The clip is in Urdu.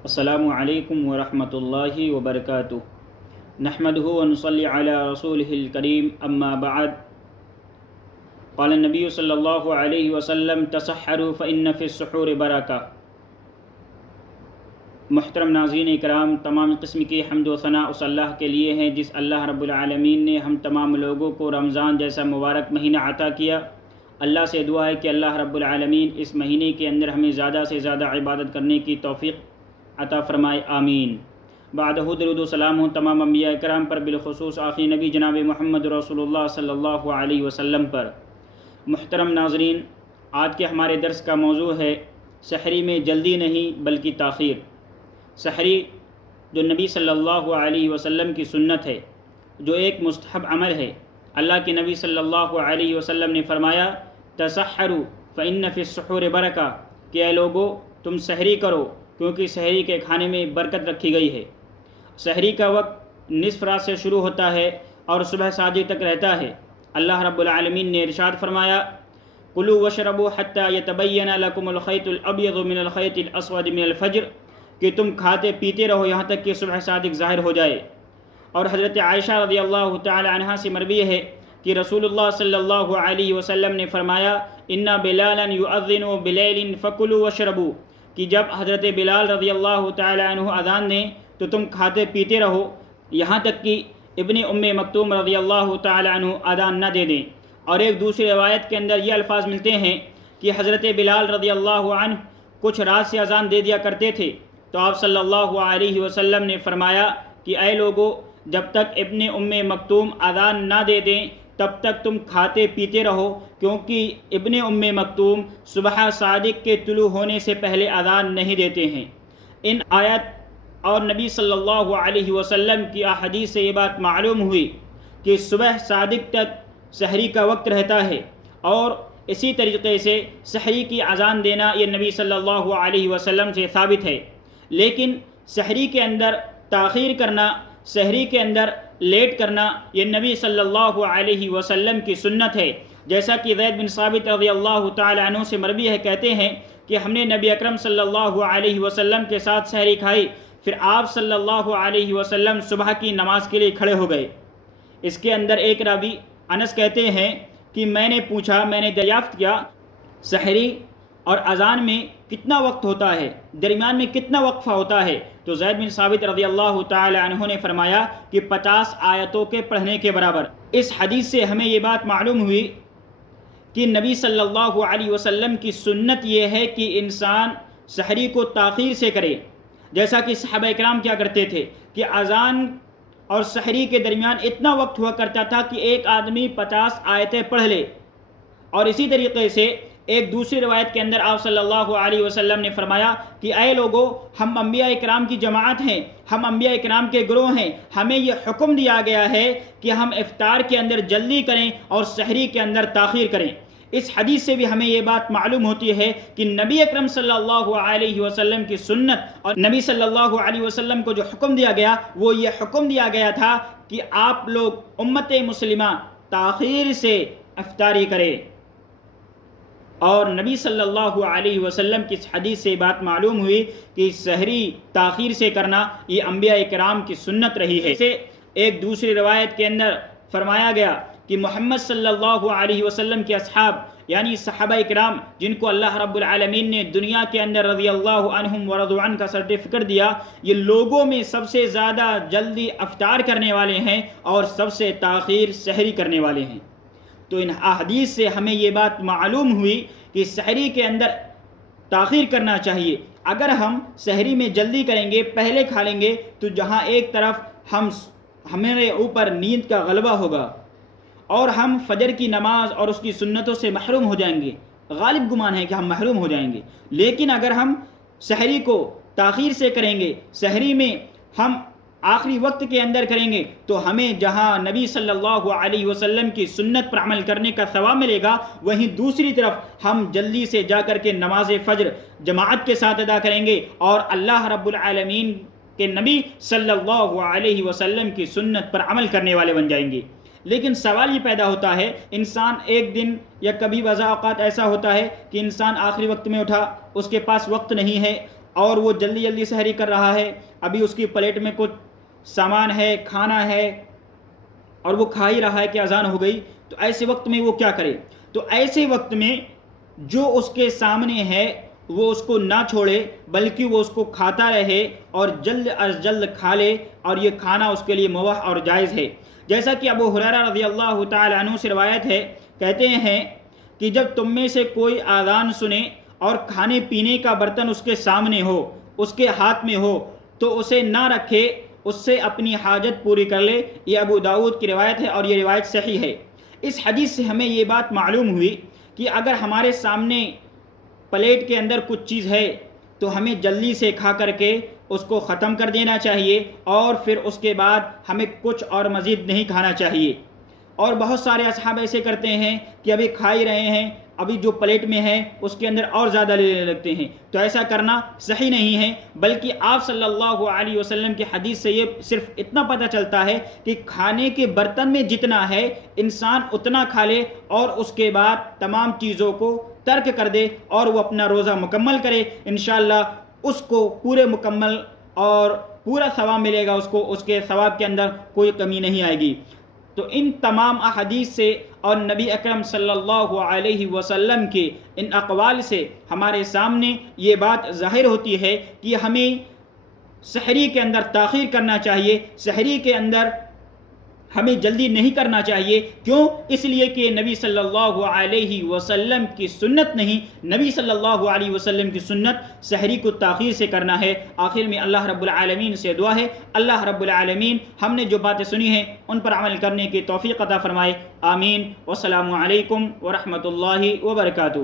السلام علیکم ورحمۃ اللہ وبرکاتہ۔ نحمده ونصلی علی رسولہ الکریم، اما بعد۔ قال النبی صلی اللہ علیہ وسلم تسحروا فإن فی السحور برکہ۔ محترم ناظرین اکرام، تمام قسم کی حمد و ثنا اس اللہ کے لیے ہیں جس اللہ رب العالمین نے ہم تمام لوگوں کو رمضان جیسا مبارک مہینہ عطا کیا۔ اللہ سے دعا ہے کہ اللہ رب العالمین اس مہینے کے اندر ہمیں زیادہ سے زیادہ عبادت کرنے کی توفیق عطا فرمائے، آمین۔ بعدہ درود و سلام ہوں تمام انبیاء کرام پر، بالخصوص آخری نبی جناب محمد رسول اللہ صلی اللہ علیہ وسلم پر۔ محترم ناظرین، آج کے ہمارے درس کا موضوع ہے سحری میں جلدی نہیں بلکہ تاخیر۔ سحری جو نبی صلی اللہ علیہ وسلم کی سنت ہے، جو ایک مستحب عمل ہے، اللہ کے نبی صلی اللہ علیہ وسلم نے فرمایا تسحروا فإن فی السحور برکہ، کہ اے لوگو تم سحری کرو کیونکہ سحری کے کھانے میں برکت رکھی گئی ہے۔ سحری کا وقت نصف رات سے شروع ہوتا ہے اور صبح صادق تک رہتا ہے۔ اللہ رب العالمین نے ارشاد فرمایا کلوا واشربوا حتی یتبین لکم الخیط الابیض من الخیط الاسود من الفجر، کہ تم کھاتے پیتے رہو یہاں تک کہ صبح صادق ظاہر ہو جائے۔ اور حضرت عائشہ رضی اللہ تعالی عنہا سے مروی ہے کہ رسول اللہ صلی اللہ علیہ وسلم نے فرمایا ان بلالا یؤذن بلیل فکلوا واشربوا، کہ جب حضرت بلال رضی اللہ تعالی عنہ اذان دیں تو تم کھاتے پیتے رہو یہاں تک کہ ابن ام مکتوم رضی اللہ تعالی عنہ اذان نہ دے دیں۔ اور ایک دوسری روایت کے اندر یہ الفاظ ملتے ہیں کہ حضرت بلال رضی اللہ عنہ کچھ رات سے اذان دے دیا کرتے تھے، تو آپ صلی اللہ علیہ وسلم نے فرمایا کہ اے لوگو جب تک ابن ام مکتوم اذان نہ دے دیں تب تک تم کھاتے پیتے رہو، کیونکہ ابن ام مکتوم صبح صادق کے طلوع ہونے سے پہلے اذان نہیں دیتے ہیں۔ ان آیت اور نبی صلی اللہ علیہ وسلم کی احادیث سے یہ بات معلوم ہوئی کہ صبح صادق تک سحری کا وقت رہتا ہے، اور اسی طریقے سے سحری کی اذان دینا یہ نبی صلی اللہ علیہ وسلم سے ثابت ہے۔ لیکن سحری کے اندر تاخیر کرنا، سحری کے اندر لیٹ کرنا، یہ نبی صلی اللہ علیہ وسلم کی سنت ہے۔ جیسا کہ زید بن ثابت رضی اللہ تعالی عنہ سے مروی ہے، کہتے ہیں کہ ہم نے نبی اکرم صلی اللہ علیہ وسلم کے ساتھ سحری کھائی، پھر آپ صلی اللہ علیہ وسلم صبح کی نماز کے لیے کھڑے ہو گئے۔ اس کے اندر ایک راوی انس کہتے ہیں کہ میں نے پوچھا، میں نے دریافت کیا سحری اور اذان میں کتنا وقت ہوتا ہے، درمیان میں کتنا وقفہ ہوتا ہے؟ تو زید بن ثابت رضی اللہ تعالی عنہ نے فرمایا کہ 50 آیتوں کے پڑھنے کے برابر۔ اس حدیث سے ہمیں یہ بات معلوم ہوئی کہ نبی صلی اللہ علیہ وسلم کی سنت یہ ہے کہ انسان سحری کو تاخیر سے کرے، جیسا کہ صحابہ کرام کیا کرتے تھے کہ اذان اور سحری کے درمیان اتنا وقت ہوا کرتا تھا کہ ایک آدمی 50 آیتیں پڑھ لے۔ اور اسی طریقے سے ایک دوسری روایت کے اندر آپ صلی اللہ علیہ وسلم نے فرمایا کہ اے لوگو ہم انبیاء کرام کی جماعت ہیں، ہم انبیاء کرام کے گروہ ہیں، ہمیں یہ حکم دیا گیا ہے کہ ہم افطار کے اندر جلدی کریں اور سحری کے اندر تاخیر کریں۔ اس حدیث سے بھی ہمیں یہ بات معلوم ہوتی ہے کہ نبی اکرم صلی اللہ علیہ وسلم کی سنت اور نبی صلی اللہ علیہ وسلم کو جو حکم دیا گیا وہ یہ حکم دیا گیا تھا کہ آپ لوگ امت مسلمہ تاخیر سے افطاری کریں۔ اور نبی صلی اللہ علیہ وسلم کی اس حدیث سے بات معلوم ہوئی کہ سحری تاخیر سے کرنا یہ انبیاء کرام کی سنت رہی ہے۔ اسے ایک دوسری روایت کے اندر فرمایا گیا کہ محمد صلی اللہ علیہ وسلم کے اصحاب یعنی صحابہ کرام جن کو اللہ رب العالمین نے دنیا کے اندر رضی اللہ عنہم ورضوا عنہ کا سرٹیفکیٹ دیا، یہ لوگوں میں سب سے زیادہ جلدی افطار کرنے والے ہیں اور سب سے تاخیر سحری کرنے والے ہیں۔ تو ان احادیث سے ہمیں یہ بات معلوم ہوئی کہ سحری کے اندر تاخیر کرنا چاہیے۔ اگر ہم سحری میں جلدی کریں گے، پہلے کھا لیں گے، تو جہاں ایک طرف ہمارے اوپر نیند کا غلبہ ہوگا اور ہم فجر کی نماز اور اس کی سنتوں سے محروم ہو جائیں گے، غالب گمان ہے کہ ہم محروم ہو جائیں گے۔ لیکن اگر ہم سحری کو تاخیر سے کریں گے، سحری میں ہم آخری وقت کے اندر کریں گے، تو ہمیں جہاں نبی صلی اللہ علیہ وسلم کی سنت پر عمل کرنے کا ثواب ملے گا، وہیں دوسری طرف ہم جلدی سے جا کر کے نماز فجر جماعت کے ساتھ ادا کریں گے اور اللہ رب العالمین کے نبی صلی اللہ علیہ وسلم کی سنت پر عمل کرنے والے بن جائیں گے۔ لیکن سوال یہ پیدا ہوتا ہے، انسان ایک دن یا کبھی بعض اوقات ایسا ہوتا ہے کہ انسان آخری وقت میں اٹھا، اس کے پاس وقت نہیں ہے اور وہ جلدی جلدی سحری کر رہا ہے، ابھی اس کی پلیٹ میں کچھ سامان ہے، کھانا ہے، اور وہ کھا ہی رہا ہے کہ اذان ہو گئی، تو ایسے وقت میں وہ کیا کرے؟ تو ایسے وقت میں جو اس کے سامنے ہے وہ اس کو نہ چھوڑے، بلکہ وہ اس کو کھاتا رہے اور جلد از جلد کھا لے، اور یہ کھانا اس کے لیے مباح اور جائز ہے۔ جیسا کہ ابو ہریرہ رضی اللہ تعالی عنہ سے روایت ہے، کہتے ہیں کہ جب تم میں سے کوئی اذان سنے اور کھانے پینے کا برتن اس کے سامنے ہو، اس کے ہاتھ میں ہو، تو اسے نہ رکھے، اس سے اپنی حاجت پوری کر لے۔ یہ ابو داؤد کی روایت ہے اور یہ روایت صحیح ہے۔ اس حدیث سے ہمیں یہ بات معلوم ہوئی کہ اگر ہمارے سامنے پلیٹ کے اندر کچھ چیز ہے تو ہمیں جلدی سے کھا کر کے اس کو ختم کر دینا چاہیے، اور پھر اس کے بعد ہمیں کچھ اور مزید نہیں کھانا چاہیے۔ اور بہت سارے اصحاب ایسے کرتے ہیں کہ ابھی کھا ہی رہے ہیں، ابھی جو پلیٹ میں ہے اس کے اندر اور زیادہ لینے لگتے ہیں، تو ایسا کرنا صحیح نہیں ہے۔ بلکہ آپ صلی اللہ علیہ وسلم کی حدیث سے یہ صرف اتنا پتہ چلتا ہے کہ کھانے کے برتن میں جتنا ہے انسان اتنا کھا لے، اور اس کے بعد تمام چیزوں کو ترک کر دے اور وہ اپنا روزہ مکمل کرے، انشاءاللہ اس کو پورے مکمل اور پورا ثواب ملے گا، اس کے ثواب کے اندر کوئی کمی نہیں آئے گی۔ تو ان تمام احادیث سے اور نبی اکرم صلی اللہ علیہ وسلم کے ان اقوال سے ہمارے سامنے یہ بات ظاہر ہوتی ہے کہ ہمیں سحری کے اندر تاخیر کرنا چاہیے، سحری کے اندر ہمیں جلدی نہیں کرنا چاہیے۔ کیوں؟ اس لیے کہ نبی صلی اللہ علیہ وسلم کی سنت نہیں، نبی صلی اللہ علیہ وسلم کی سنت سحری کو تاخیر سے کرنا ہے۔ آخر میں اللہ رب العالمین سے دعا ہے، اللہ رب العالمین ہم نے جو باتیں سنی ہیں ان پر عمل کرنے کی توفیق عطا فرمائے، آمین۔ والسلام علیکم ورحمۃ اللہ وبرکاتہ۔